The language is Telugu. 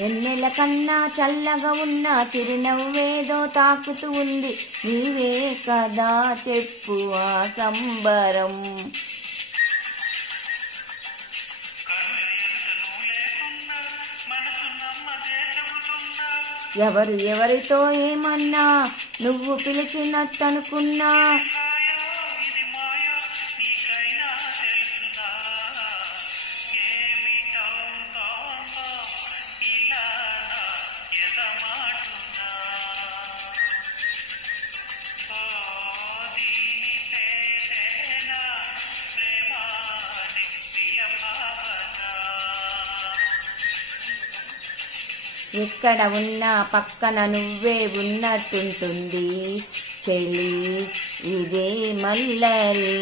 వెన్నెల కన్నా చల్లగా ఉన్న చిరునవ్వేదో తాకుతూ ఉంది. నీవే కదా చెప్పు ఆ సంబరం. ఎవరు ఎవరితో ఏమన్నా నువ్వు పిలిచినట్టనుకున్నా. ఎక్కడ ఉన్నా పక్కన నువ్వే ఉన్నట్టుంటుంది చెలి, ఇదే మల్లరి.